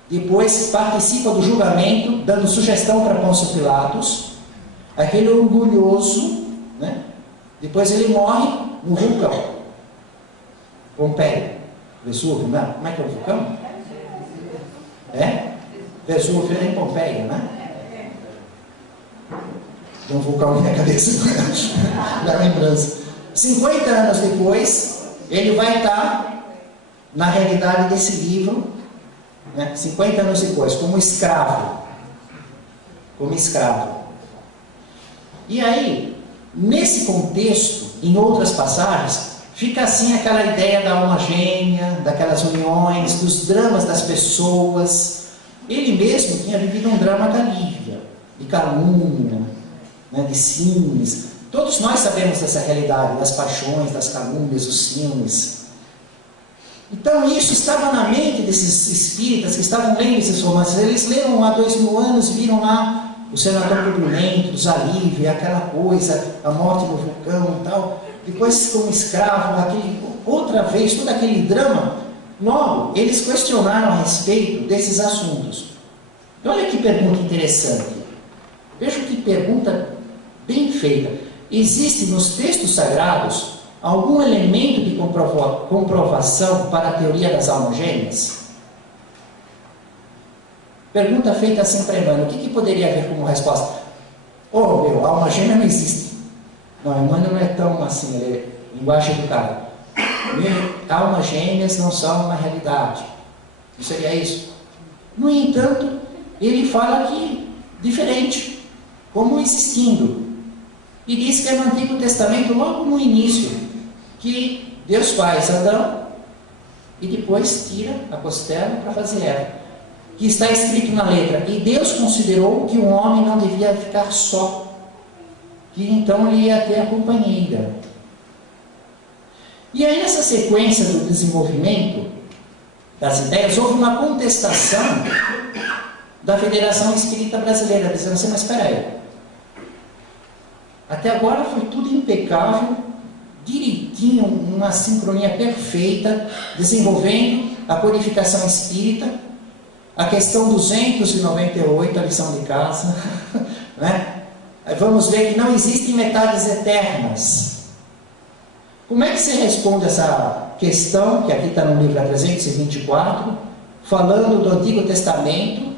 depois participa do julgamento, dando sugestão para Pôncio Pilatos, aquele orgulhoso, depois ele morre no vulcão, Pompeia, Vesúvio, não? Como é que é o vulcão? Vesúvio é em Pompeia, Tem um vulcão na minha cabeça, na lembrança. 50 anos depois, ele vai estar na realidade desse livro, 50 anos depois, como escravo. E aí, nesse contexto, em outras passagens, fica assim aquela ideia da alma gêmea, daquelas uniões, dos dramas das pessoas. Ele mesmo tinha vivido um drama da Lívia, de calúnia, de ciúmes. Todos nós sabemos dessa realidade, das paixões, das calúnias, dos ciúmes. Então isso estava na mente desses espíritas que estavam lendo esses romances. Eles leram há 2000 anos, viram lá o senador Públio Lentulus, a Lívia, aquela coisa, a morte no vulcão e tal. Depois como escravo, outra vez, todo aquele drama. Logo, eles questionaram a respeito desses assuntos. E olha que pergunta interessante. Veja que pergunta bem feita. Existe nos textos sagrados algum elemento de comprovação para a teoria das almas gêmeas? Pergunta feita assim para Emmanuel. O que poderia haver como resposta? Alma gêmea não existe. Não, Emmanuel não é tão assim, ele é linguagem educada. Almas gêmeas não são uma realidade. Não seria isso? No entanto, ele fala que diferente, como existindo. E diz que é no Antigo Testamento, logo no início, que Deus faz Adão e depois tira a costela para fazer Eva. Que está escrito na letra, e Deus considerou que o homem não devia ficar só, que então ele ia ter a companheira. E aí nessa sequência do desenvolvimento das ideias, houve uma contestação da Federação Espírita Brasileira, dizendo assim, mas espera aí, até agora foi tudo impecável, direitinho, uma sincronia perfeita, desenvolvendo a codificação espírita, a questão 298, a lição de casa, Vamos ver que não existem metades eternas. Como é que se responde essa questão, que aqui está no livro 324, falando do Antigo Testamento,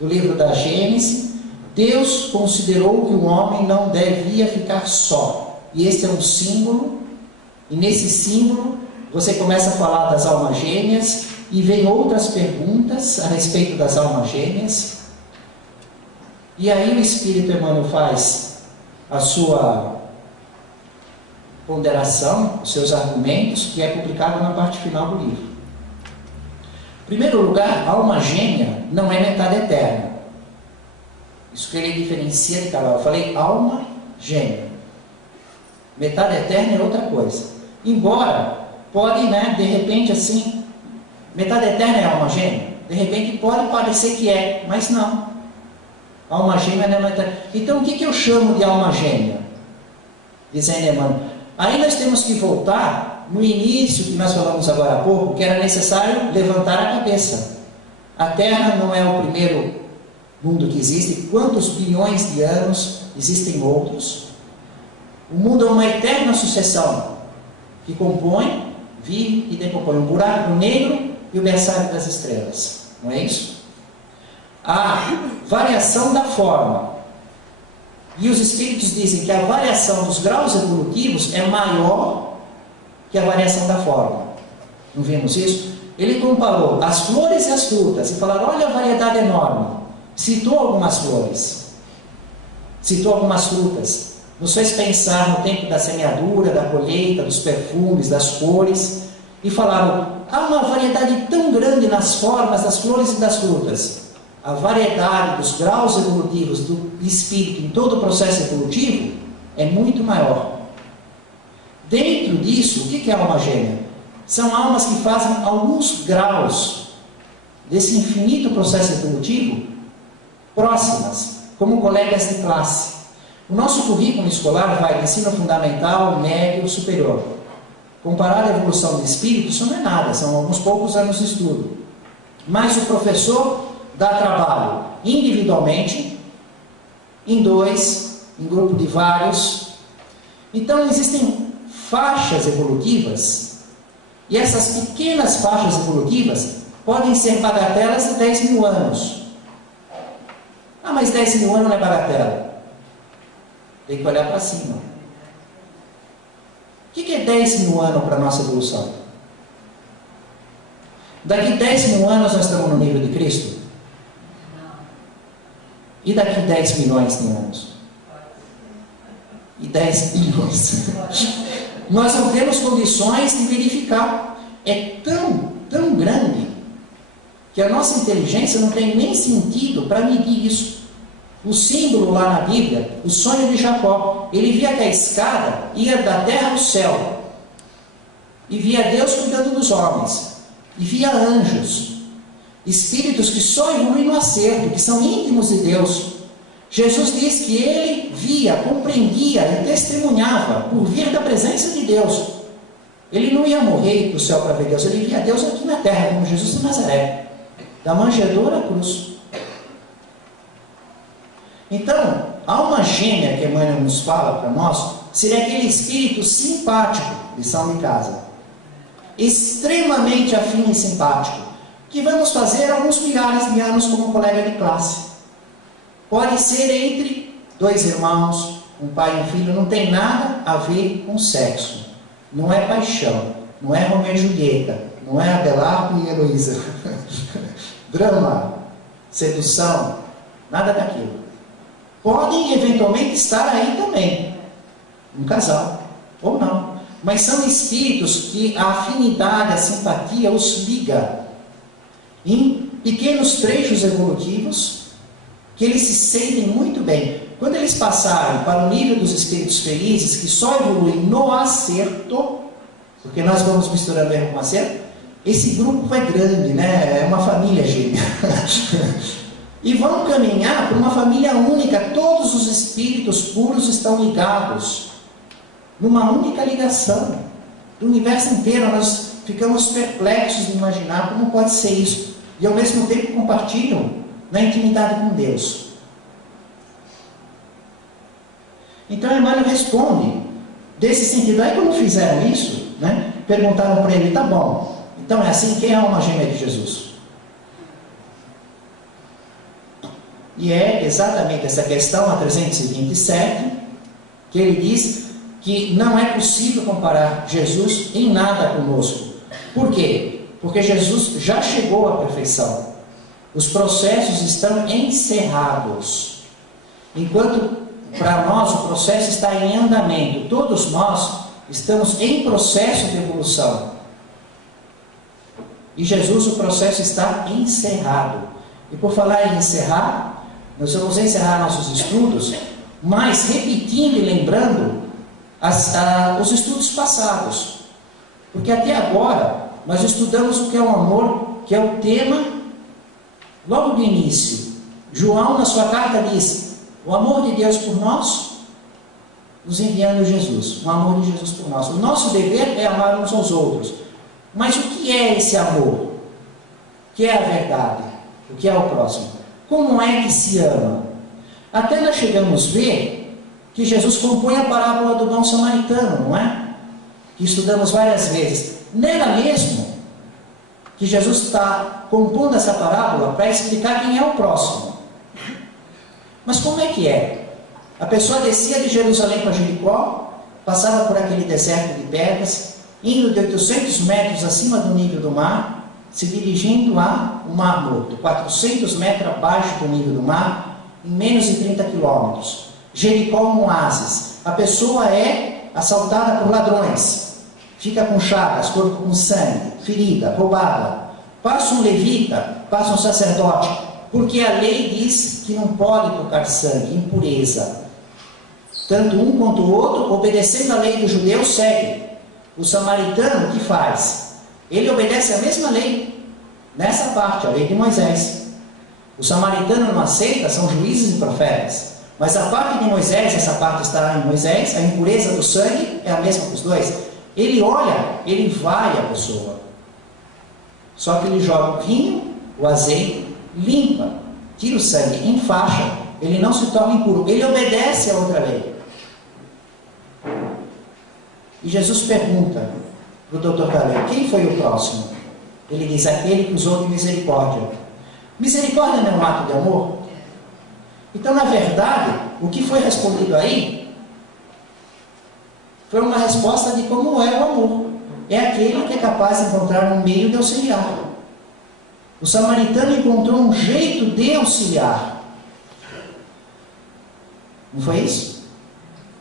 do livro da Gênesis? Deus considerou que o homem não devia ficar só. E este é um símbolo, e nesse símbolo você começa a falar das almas gêmeas, e vem outras perguntas a respeito das almas gêmeas. E aí o Espírito Emmanuel faz a sua ponderação, os seus argumentos, que é publicado na parte final do livro. Em primeiro lugar, a alma gêmea não é metade eterna. Isso que ele diferencia de cada. Eu falei alma gêmea. Metade eterna é outra coisa. Embora, pode, de repente, assim, metade eterna é alma gêmea. De repente pode parecer que é, mas não. Alma gêmea não é metade. Então o que eu chamo de alma gêmea? Dizendo Emmanuel. Aí nós temos que voltar no início que nós falamos agora há pouco, que era necessário levantar a cabeça. A Terra não é o primeiro mundo que existe. Quantos bilhões de anos existem outros? O mundo é uma eterna sucessão que compõe, vive e decompõe. Um buraco negro e o berçário das estrelas. Não é isso? A variação da forma E os espíritos dizem que a variação dos graus evolutivos é maior que a variação da forma. Não vimos isso? Ele comparou as flores e as frutas e falaram: olha a variedade enorme. Citou algumas flores, citou algumas frutas, nos fez pensar no tempo da semeadura, da colheita, dos perfumes, das cores, e falaram: há uma variedade tão grande nas formas das flores e das frutas. A variedade dos graus evolutivos do espírito em todo o processo evolutivo é muito maior. Dentro disso, o que é alma gêmea? São almas que fazem alguns graus desse infinito processo evolutivo próximas, como colegas de classe. O nosso currículo escolar vai de ensino fundamental, médio, superior. Comparado à evolução do espírito, isso não é nada, são alguns poucos anos de estudo. Mas o professor dá trabalho individualmente, em dois, em grupo de vários. Então existem faixas evolutivas, e essas pequenas faixas evolutivas podem ser bagatelas de 10 mil anos. Ah, mas 10 mil anos não é bagatela. Tem que olhar para cima. O que é 10 mil anos para a nossa evolução? Daqui 10 mil anos nós estamos no nível de Cristo? E daqui 10 milhões de anos? E 10 bilhões? Nós não temos condições de verificar. É tão grande que a nossa inteligência não tem nem sentido para medir isso. O símbolo lá na Bíblia, o sonho de Jacó, ele via que a escada ia da terra ao céu, e via Deus cuidando dos homens, e via anjos, espíritos que só evoluem no acerto, que são íntimos de Deus. Jesus diz que ele via, compreendia e testemunhava por vir da presença de Deus. Ele não ia morrer para o céu para ver Deus, ele via Deus aqui na terra, como Jesus de Nazaré, da manjedoura à cruz. Então, a alma gêmea que Emmanuel nos fala para nós seria aquele espírito simpático, lição de casa, extremamente afim e simpático, que vamos fazer alguns milhares de anos como colega de classe. Pode ser entre dois irmãos, um pai e um filho, não tem nada a ver com sexo. Não é paixão, não é Romeu e Julieta, não é Abelardo e Heloísa. Drama, sedução, nada daquilo. Podem eventualmente estar aí também, um casal, ou não. Mas são espíritos que a afinidade, a simpatia os liga em pequenos trechos evolutivos, que eles se sentem muito bem. Quando eles passarem para o nível dos espíritos felizes, que só evoluem no acerto, porque nós vamos misturando erro com acerto, esse grupo vai grande, né? É uma família gêmea. E vão caminhar para uma família única. Todos os espíritos puros estão ligados numa única ligação do universo inteiro. Nós ficamos perplexos de imaginar como pode ser isso, e ao mesmo tempo compartilham na intimidade com Deus. Então Emmanuel responde desse sentido. Aí quando fizeram isso, né, perguntaram para ele: tá bom, então é assim, quem é a alma gêmea de Jesus? E é exatamente essa questão, a 327, que ele diz que não é possível comparar Jesus em nada conosco. Por quê? Porque Jesus já chegou à perfeição. Os processos estão encerrados. Enquanto para nós o processo está em andamento. Todos nós estamos em processo de evolução. E Jesus, o processo está encerrado. E por falar em encerrar, nós vamos encerrar nossos estudos, mas repetindo e lembrando os estudos passados. Porque até agora nós estudamos o que é o amor, que é o tema logo do início. João, na sua carta, diz: o amor de Deus por nós, nos enviando Jesus. O amor de Jesus por nós. O nosso dever é amar uns aos outros. Mas o que é esse amor? O que é a verdade? O que é o próximo? Como é que se ama? Até nós chegamos a ver que Jesus compõe a parábola do bom samaritano, não é? Que estudamos várias vezes. Nela mesmo, que Jesus está compondo essa parábola para explicar quem é o próximo. Mas como é que é? A pessoa descia de Jerusalém para Jericó, passava por aquele deserto de pedras, indo de 800 metros acima do nível do mar, se dirigindo ao Mar Morto, 400 metros abaixo do nível do mar, em menos de 30 quilômetros. Jericó, um oásis. A pessoa é assaltada por ladrões, fica com chagas, corpo com sangue, ferida, roubada. Passa um levita, passa um sacerdote, porque a lei diz que não pode tocar sangue, impureza. Tanto um quanto o outro, obedecendo a lei do judeu, segue. O samaritano, o que faz? Ele obedece a mesma lei, nessa parte, a lei de Moisés. O samaritano não aceita, são juízes e profetas. Mas a parte de Moisés, essa parte está em Moisés, a impureza do sangue é a mesma para os dois. Ele olha, ele vai a pessoa. Só que ele joga o vinho, o azeite, limpa, tira o sangue, enfaixa. Ele não se torna impuro, ele obedece a outra lei. E Jesus pergunta para o doutor Caleb, quem foi o próximo? Ele diz, aquele que usou de misericórdia. Misericórdia não é um ato de amor? Então, na verdade, o que foi respondido aí foi uma resposta de como é o amor. É aquele que é capaz de encontrar um meio de auxiliar. O samaritano encontrou um jeito de auxiliar. Não foi isso?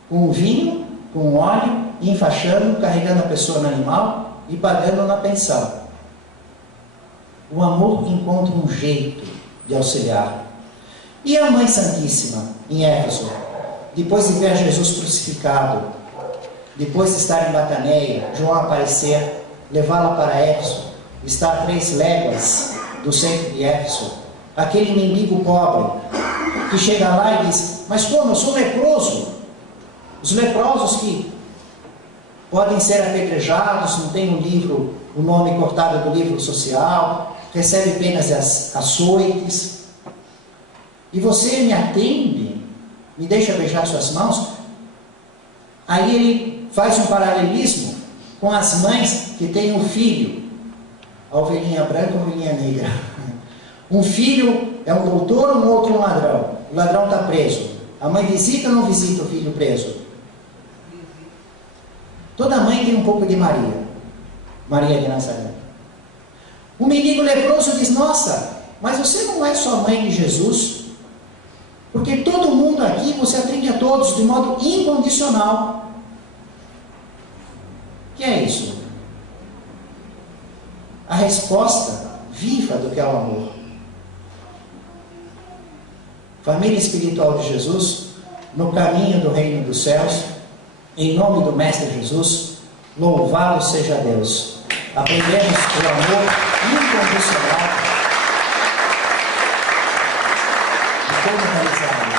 Com o vinho, com o óleo, enfaixando, carregando a pessoa no animal e pagando na pensão. O amor encontra um jeito de auxiliar. E a Mãe Santíssima, em Éfeso, depois de ver Jesus crucificado, depois de estar em Bataneia, João aparecer, levá-la para Éfeso, está a 3 léguas do centro de Éfeso, aquele mendigo pobre, que chega lá e diz, mas como, eu sou leproso. Os leprosos que podem ser apedrejados, não tem o nome cortado do livro social, recebe penas de açoites, e você me atende, me deixa beijar suas mãos. Aí ele faz um paralelismo com as mães que têm um filho, a ovelhinha branca e a ovelhinha negra. Um filho é um doutor, um outro é um ladrão. O ladrão está preso. A mãe visita ou não visita o filho preso? Toda mãe tem um pouco de Maria, Maria de Nazaré. O mendigo leproso diz, nossa, mas você não é só mãe de Jesus? Porque todo mundo aqui, você atende a todos de modo incondicional. O que é isso? A resposta viva do que é o amor. Família espiritual de Jesus, no caminho do reino dos céus, em nome do Mestre Jesus, louvado seja Deus. Aprendemos o amor incondicional e como realizá-lo.